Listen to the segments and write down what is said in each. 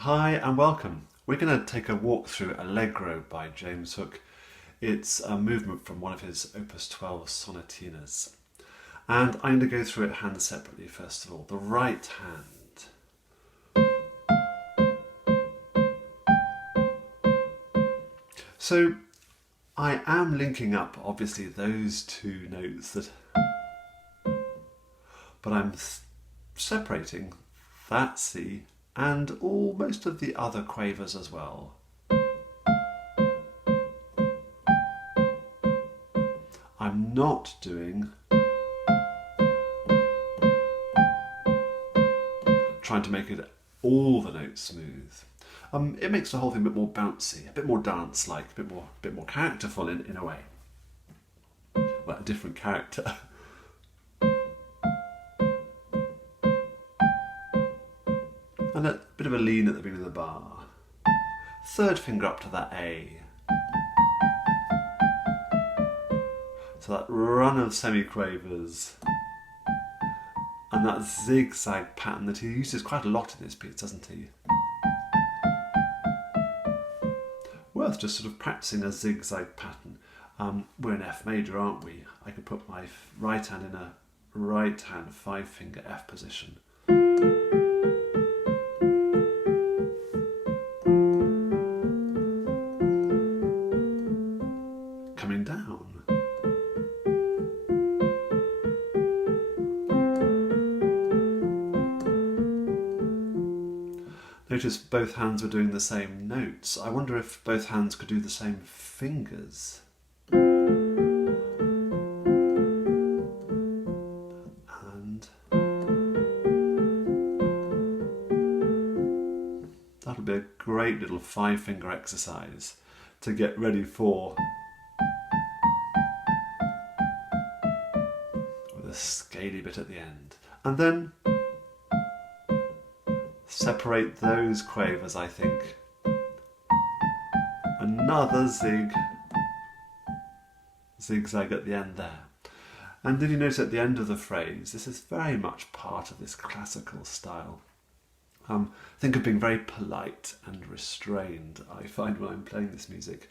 Hi and welcome. We're going to take a walk through Allegro by James Hook. It's a movement from one of his Opus 12 sonatinas. And I'm going to go through it hands separately first of all. The right hand. So I am linking up obviously those two notes but I'm separating that C and most of the other quavers as well. I'm not trying to make it all the notes smooth. It makes the whole thing a bit more bouncy, a bit more dance-like, a bit more characterful in a way. Well, a different character. And a bit of a lean at the beginning of the bar. Third finger up to that A. So that run of semiquavers and that zigzag pattern that he uses quite a lot in this piece, doesn't he? Worth just sort of practicing a zigzag pattern. We're in F major, aren't we? I could put my right hand in a right hand 5-finger F position. Coming down. Notice both hands were doing the same notes. I wonder if both hands could do the same fingers. And that'll be a great little 5-finger exercise to get ready for with a scaly bit at the end. And then separate those quavers, I think. Another zigzag at the end there. And did you notice at the end of the phrase, this is very much part of this classical style. Think of being very polite and restrained, I find, when I'm playing this music.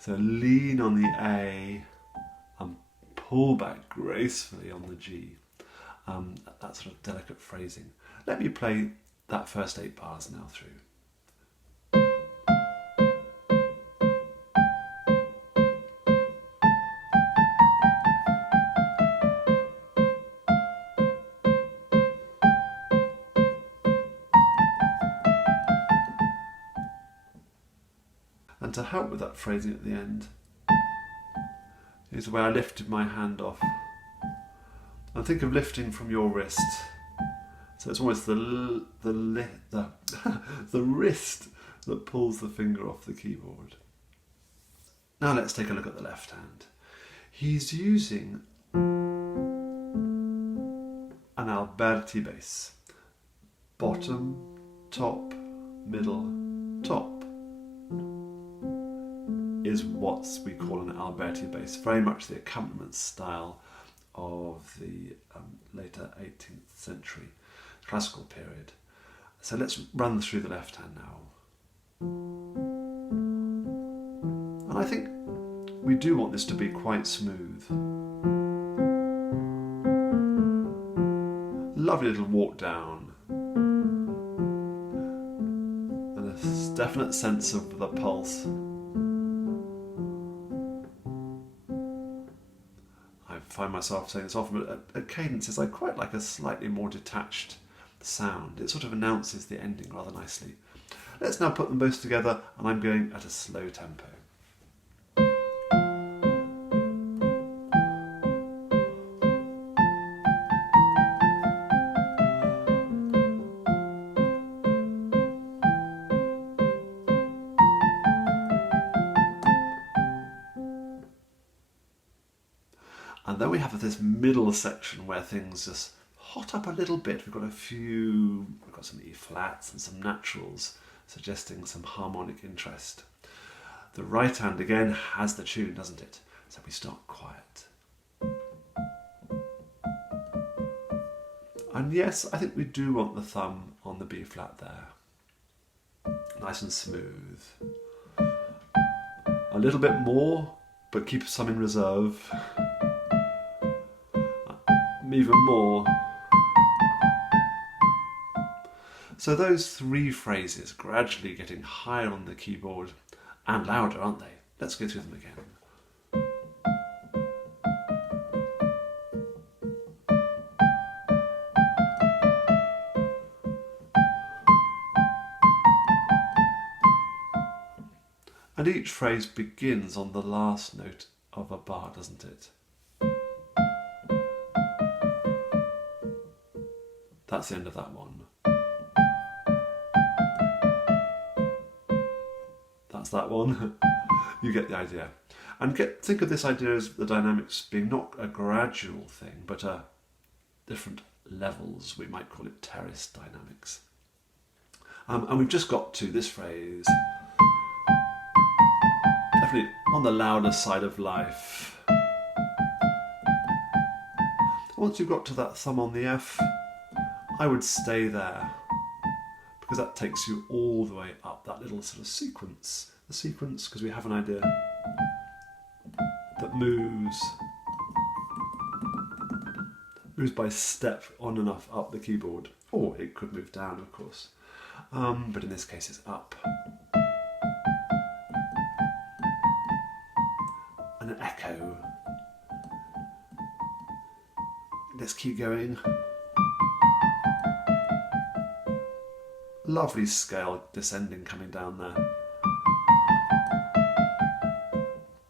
So lean on the A and pull back gracefully on the G. That sort of delicate phrasing. Let me play that first 8 bars now through. And to help with that phrasing at the end is where I lifted my hand off. And think of lifting from your wrist. So it's almost the wrist that pulls the finger off the keyboard. Now let's take a look at the left hand. He's using an Alberti bass. Bottom, top, middle, top is what we call an Alberti bass. Very much the accompaniment style of the later 18th century classical period. So let's run through the left hand now. And I think we do want this to be quite smooth. Lovely little walk down. And a definite sense of the pulse. I find myself saying this often, but at cadences I quite like a slightly more detached sound. It sort of announces the ending rather nicely. Let's now put them both together, and I'm going at a slow tempo. And then we have this middle section where things just hot up a little bit. We've got some E flats and some naturals suggesting some harmonic interest. The right hand again has the tune, doesn't it? So we start quiet. And yes, I think we do want the thumb on the B flat there. Nice and smooth. A little bit more, but keep some in reserve. Even more. So those three phrases gradually getting higher on the keyboard and louder, aren't they? Let's go through them again. And each phrase begins on the last note of a bar, doesn't it? That's the end of that one. That's that one. You get the idea. And think of this idea as the dynamics being not a gradual thing, but different levels. We might call it terrace dynamics. And we've just got to this phrase. Definitely on the louder side of life. Once you've got to that thumb on the F, I would stay there, because that takes you all the way up that little sort of sequence. The sequence, because we have an idea that moves by step on and off up the keyboard, or it could move down, of course, but in this case it's up. And an echo. Let's keep going. Lovely scale descending coming down there,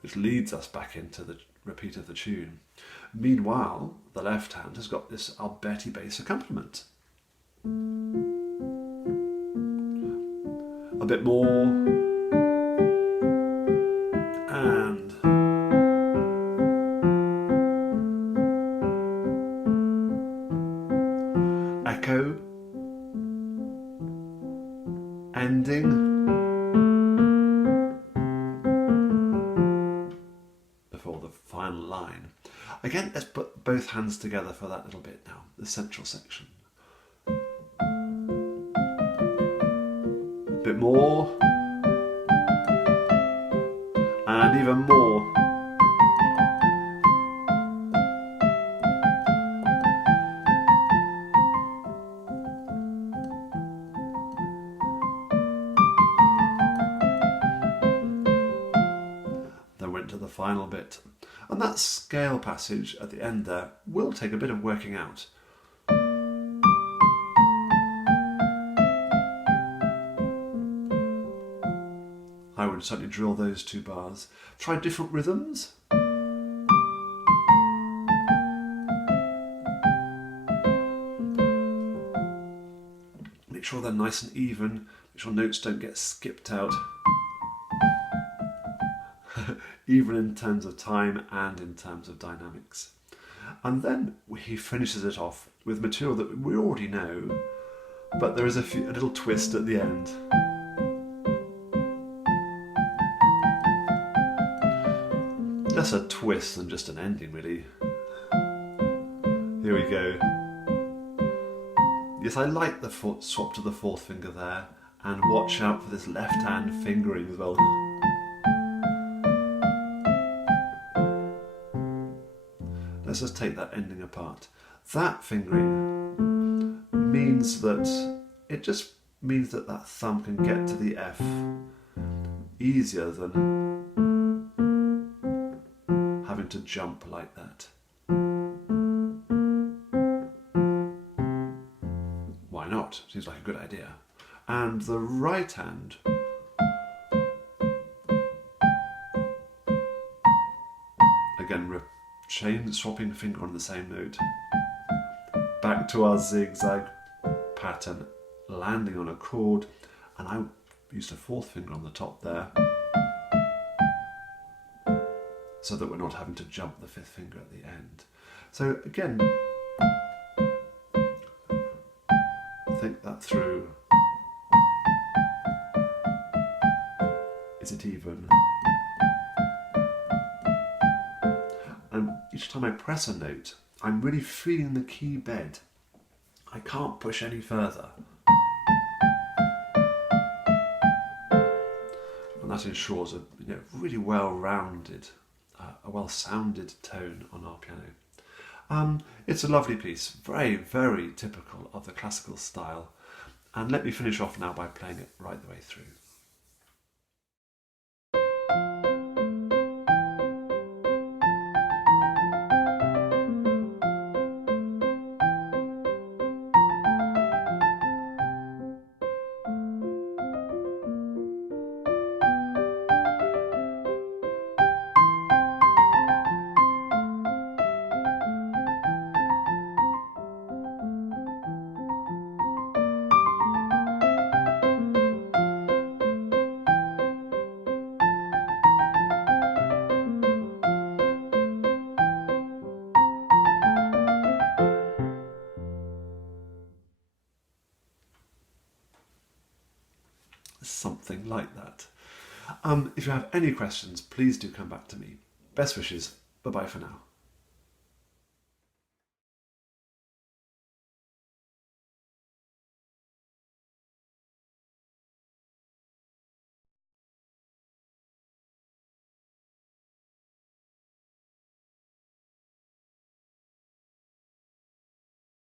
which leads us back into the repeat of the tune. Meanwhile, the left hand has got this Alberti bass accompaniment. A bit more, and echo, ending, before the final line. Again, let's put both hands together for that little bit now, the central section. A bit more, and even more. To the final bit, and that scale passage at the end there will take a bit of working out. I would certainly drill those two bars. Try different rhythms. Make sure they're nice and even, make sure notes don't get skipped out. Even in terms of time and in terms of dynamics. And then he finishes it off with material that we already know, but there is a little twist at the end. Less a twist than just an ending, really. Here we go. Yes, I like the swap to the fourth finger there, and watch out for this left hand fingering as well. Let's just take that ending apart. That fingering means that that thumb can get to the F easier than having to jump like that. Why not? Seems like a good idea. And the right hand again, chain swapping finger on the same note, back to our zigzag pattern, landing on a chord, and I used a fourth finger on the top there so that we're not having to jump the fifth finger at the end. So again, think that through. Is it even? And each time I press a note, I'm really feeling the key bed. I can't push any further. And that ensures a really well-rounded, a well-sounded tone on our piano. It's a lovely piece, very, very typical of the classical style. And let me finish off now by playing it right the way through. Something like that. If you have any questions, please do come back to me. Best wishes. Bye-bye for now.